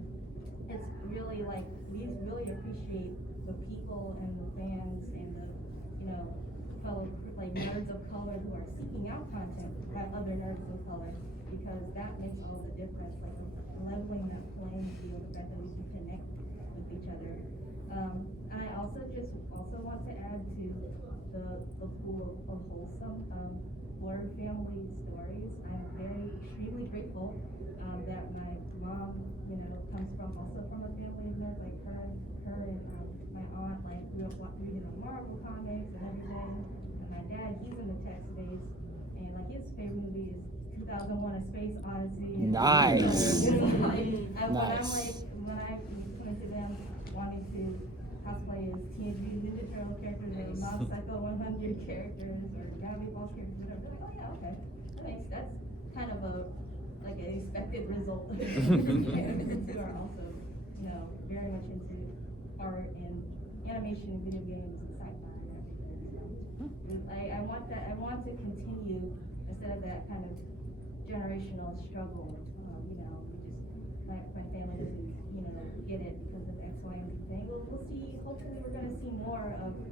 it's really like we really appreciate the people and the fans and the fellow like nerds of color who are seeking out content by other nerds of color because that makes all the difference. Like leveling that playing field, the fact that we can connect with each other. And I also want to add to the pool of wholesome Blerd family stories. I'm extremely grateful that my mom, comes from a family of nerds like her and my aunt grew up reading Marvel comics and everything. And my dad, he's in the tech space, and his favorite movie is 2001: A Space Odyssey. Nice. Nice. When I went to them wanting to cosplay as Teenage Mutant Ninja Turtle characters or Mob Psycho 100 characters or Gravity Falls characters, whatever. They're like, oh yeah, okay. That's kind of an expected result of parents who are also, very much into art and animation and video games and sci-fi and everything. So I want to continue instead of that kind of generational struggle. My family doesn't, get it because of X, Y, and Z thing. We'll see. Hopefully, we're going to see more of, the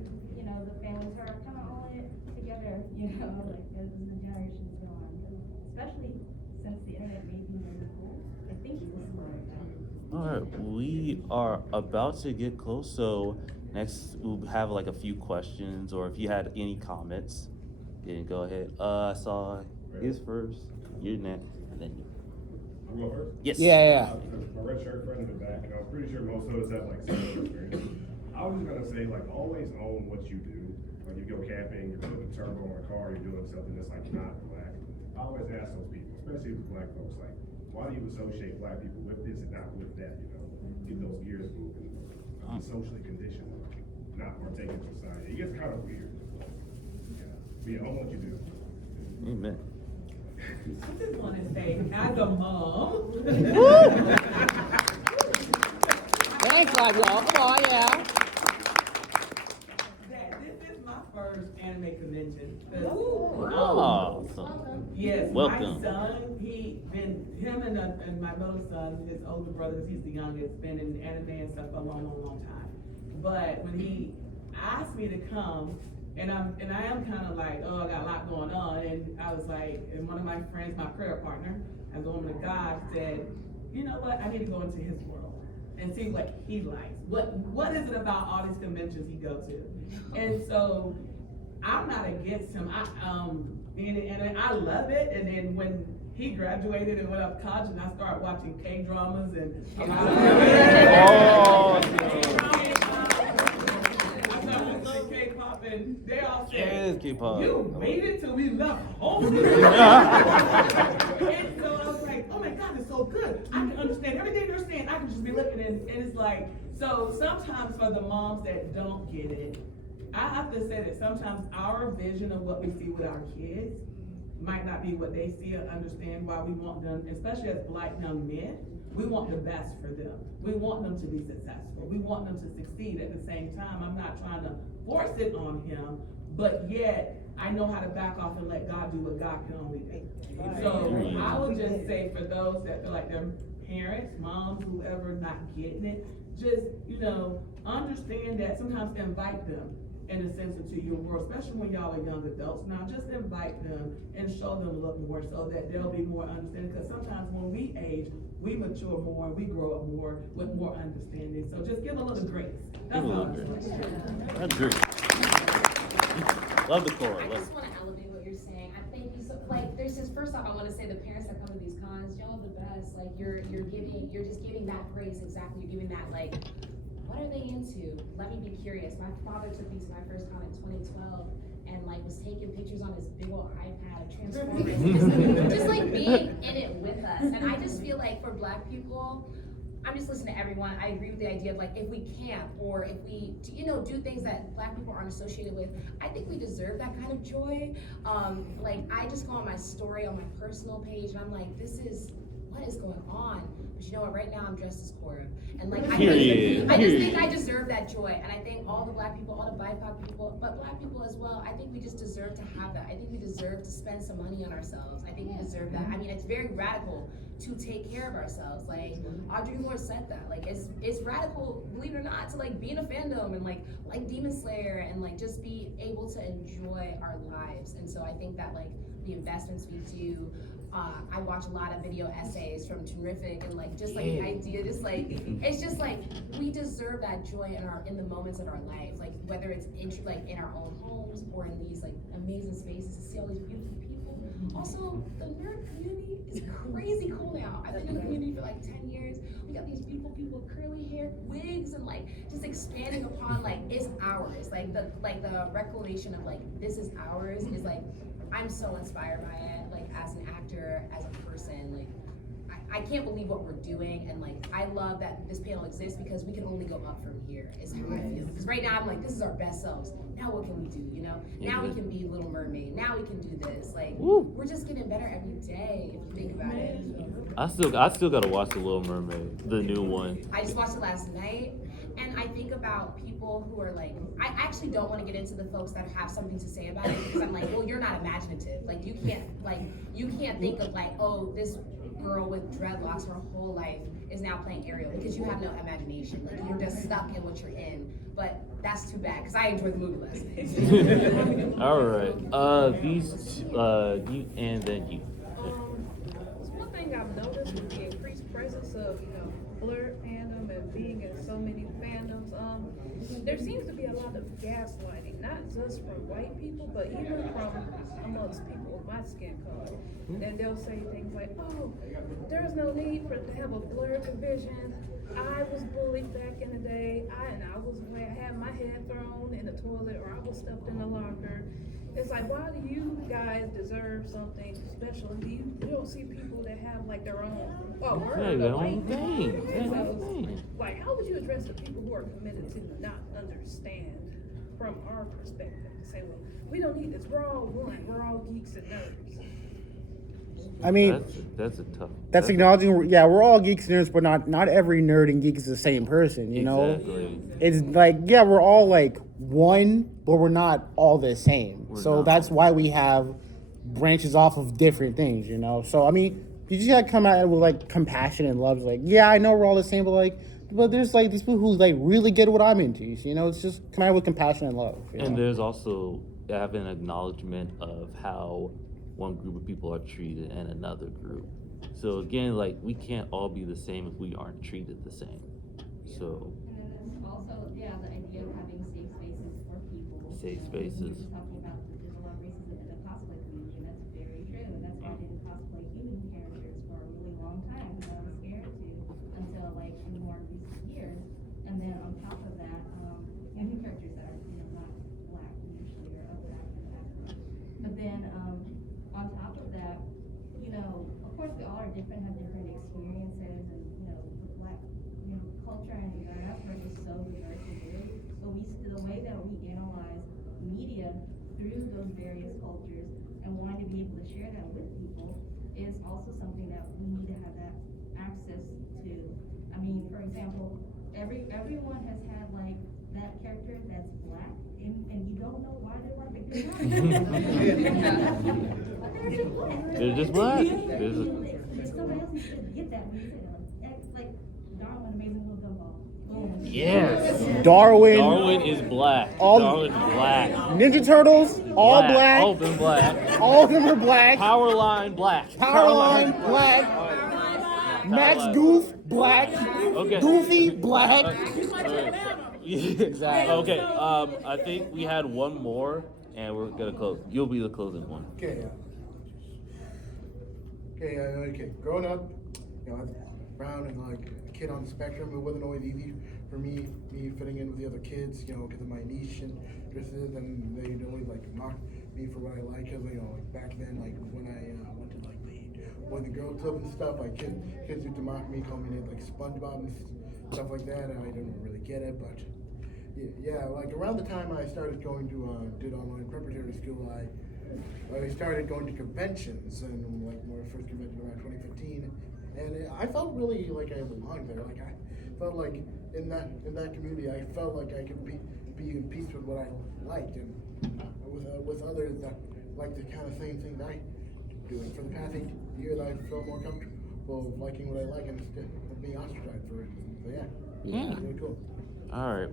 families who are kind of all in it together. As the generations go on. Especially since the internet made me really cool. I think it was smart. All right, we are about to get close, so next we'll have a few questions, or if you had any comments, then go ahead. I saw his first, you're next, and then you. I'm going first? Yes. Yeah. My red shirt friend in the back, and I'm pretty sure most of us have similar experience. I was just gonna say, always own what you do. When you go camping, you're putting a turbo on a car, you're doing something that's not black. I always ask those people, especially with black folks, why do you associate black people with this and not with that? Get those gears moving. I'm socially conditioned, not partaking in society. It gets kind of weird. Yeah, own what you do. Amen. I just want to say, as a mom. Thanks, y'all. Come on, yeah. That this is my first anime convention. Awesome. Yes, Welcome. my son, him and my middle son, his older brother, 'cause he's the youngest, been in anime and stuff for a long, long, long time. But when he asked me to come, and I am kind of like, oh, I got a lot going on, and I was like, and one of my friends, my prayer partner, as a woman of God, said, you know what, I need to go into his world and see what he likes. What is it about all these conventions he goes to? And so I'm not against him. And I love it. And then when he graduated and went up to college, and I started watching K-dramas and K-pop, and they all said, K-pop. you made it till we left home. And so I was like, oh my God, it's so good. I can understand everything they're saying. I can just be looking and it's like, so sometimes for the moms that don't get it, I have to say that sometimes our vision of what we see with our kids might not be what they see or understand why we want them, especially as Black young men, we want the best for them. We want them to be successful. We want them to succeed. At the same time, I'm not trying to force it on him, but yet I know how to back off and let God do what God can only do. So I would just say for those that feel like their parents, moms, whoever not getting it, just, understand that sometimes invite them in a sense into your world, especially when y'all are young adults. Now just invite them and show them a little more so that they'll be more understanding, because sometimes when we age, we mature more, we grow up more with more understanding. So just give a little grace. That's all I'm saying. That's great. Love the core. I just want to elevate what you're saying. I thank you so. There's just first off, I want to say the parents that come to these cons, y'all are the best. You're just giving that grace exactly. You're giving that what are they into? Let me be curious. My father took me to my first con in 2012 and was taking pictures on his big old iPad of Transformers, just being in it with us. And I just feel like for Black people, I'm just listening to everyone. I agree with the idea of if we camp or if we do things that Black people aren't associated with, I think we deserve that kind of joy. I just go on my story on my personal page and I'm like, what is going on? But you know what, right now I'm dressed as Cora. And I just think I deserve that joy. And I think all the Black people, all the BIPOC people, but Black people as well, I think we just deserve to have that. I think we deserve to spend some money on ourselves. I think we deserve that. I mean, it's very radical to take care of ourselves. Audrey Moore said that. It's radical, believe it or not, to be in a fandom and like Demon Slayer and just be able to enjoy our lives. And so I think that the investments we do, I watch a lot of video essays from Terrific and the idea, it's just we deserve that joy in the moments of our life, whether it's in our own homes or in these amazing spaces to see all these beautiful people. Also, the nerd community is crazy cool now. I've been in the community for 10 years. We got these beautiful people with curly hair, wigs, and just expanding upon it's ours. The reclamation of this is ours is I'm so inspired by it. As an actor, as a person, I can't believe what we're doing, and I love that this panel exists because we can only go up from here. Is how I feel. Because right now I'm this is our best selves. Now what can we do? Now we can be Little Mermaid. Now we can do this. We're just getting better every day. If you think about it. I still gotta watch The Little Mermaid, the new one. I just watched it last night, and I think about people who are I actually don't want to get into the folks that have something to say about it because I'm well, you're not imaginative. You can't think of oh, this girl with dreadlocks her whole life is now playing Ariel because you have no imagination. You're just stuck in what you're in. But that's too bad because I enjoyed the movie last night. All right. You and then you. One thing I've noticed with the increased presence of Blerd fandom and being in so many fandoms, there seems to be a lot of gaslighting, not just from white people, but even from amongst people with my skin color. And they'll say things oh, there's no need to have a Blerd convention. I was bullied back in the day, I had my head thrown in the toilet or I was stuffed in the locker. It's why do you guys deserve something special? You don't see people that have their own thing. How would you address the people who are committed to not understand from our perspective? To say, well, we don't need this. We're all one. We're all geeks and nerds. I mean, that's a tough. that's acknowledging. Yeah, we're all geeks and nerds, but not every nerd and geek is the same person. You know, Exactly. it's like yeah, we're all like one, but we're not all the same. So that's why we have branches off of different things. You know, so I mean, you just gotta come at it with like compassion and love. Like, yeah, I know we're all the same, but there's like these people who like really get what I'm into. You know, it's just come at it with compassion and love. You And know? there's also having an acknowledgement of how one group of people are treated and another group. So again, like we can't all be the same if we aren't treated the same. So And then there's also, yeah, the idea of having safe spaces for people. Safe spaces. We're talking about there's a lot of racism in the cosplay community, and that's very true. And that's why I didn't cosplay human characters for a really long time because I was scared to until like in more recent years. And then on top of that, human characters that are not black usually or of African background. But then on top of that, of course we all are different, have different experiences, and the black culture and diaspora is so diverse and big. But the way that we analyze media through those various cultures and wanting to be able to share that with people is also something that we need to have that access to. I mean, for example, everyone has had like that character that's black, and you don't know why they're black because they're just black. There's somebody else who should get that. It's like Darwin, amazing little gumball. Boom. Yes. Darwin is black. Darwin is black. Ninja Turtles, all black. All of them black. All of them are black. Powerline, black. Powerline, black. Max Goof, black. Okay. Goofy, black. Exactly. Okay. I think we had one more, and we're gonna close. You'll be the closing one. Okay. Okay. Growing up, as brown and like a kid on the spectrum, it wasn't always easy for me fitting in with the other kids, because of my niche and dresses, and they'd always like mock me for what I like, because like back then, like when I went to like the Boys and Girls Club and stuff, like kids used to mock me, call me like SpongeBob and stuff like that, and I didn't really get it, but yeah, like around the time I started going to did online preparatory school, I started going to conventions, and like my first convention around 2015, and I felt really like I belonged there. Like I felt like in that community, I felt like I could be in peace with what I liked, and with others that like the kind of same things I do. And for the past 8 years, I felt more comfortable liking what I like and instead of being ostracized for it. So yeah, it's really cool. All right.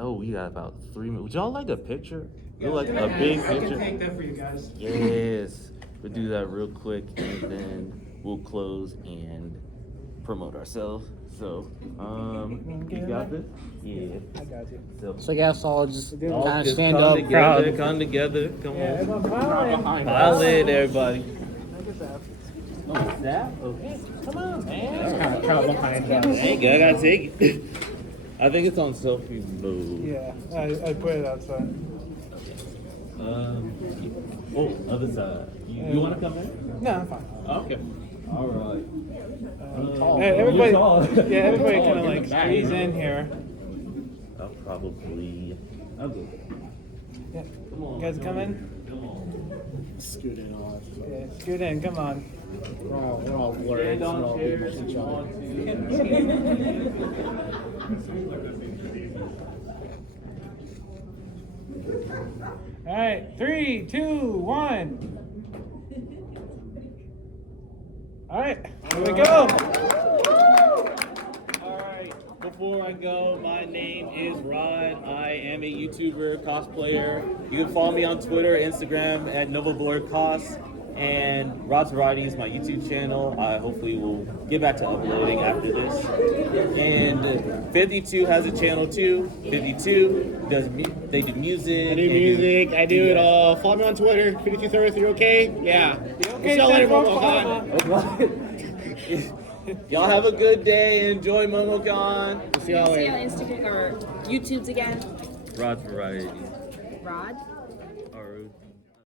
Oh, we got about 3 minutes. Would y'all like a picture? Like a big picture. I can take that for you guys. Yes. We'll do that real quick, and then we'll close and promote ourselves. So, you got this? Yeah. I got you. So I guess I'll just kind of just stand come up, together, crowd. come together. Come on. Behind Pile us. in, everybody. Oh, that? Okay. Come on, man. Just kind of crowd behind us. Hey, I gotta take it. I think it's on selfie mode. Yeah, I put it outside. Other side. You want to come in? No, I'm fine. Okay. All right. Everybody, you're tall. everybody You're tall. kind of like squeeze in here. I'll go. Yeah. Come on. You guys come in? Come on. Scoot in on us. Yeah, scoot in, come on. We're all blurred. Stand We're on all chairs each if you other. want All right, 3, 2, 1. All right, here we go. Before I go, my name is Rod. I am a YouTuber, cosplayer. You can follow me on Twitter, Instagram at Blerd Cos. And Rod's Variety is my YouTube channel. I hopefully will get back to uploading after this. And 52 has a channel too. 52 they do music. I do music. I do it all. Follow me on Twitter. 5233. Okay? Yeah. Okay, See y'all later, MomoCon. MomoCon. Y'all have a good day. Enjoy MomoCon. See y'all later. See you on Instagram or YouTube's again. Rod's Variety. Rod?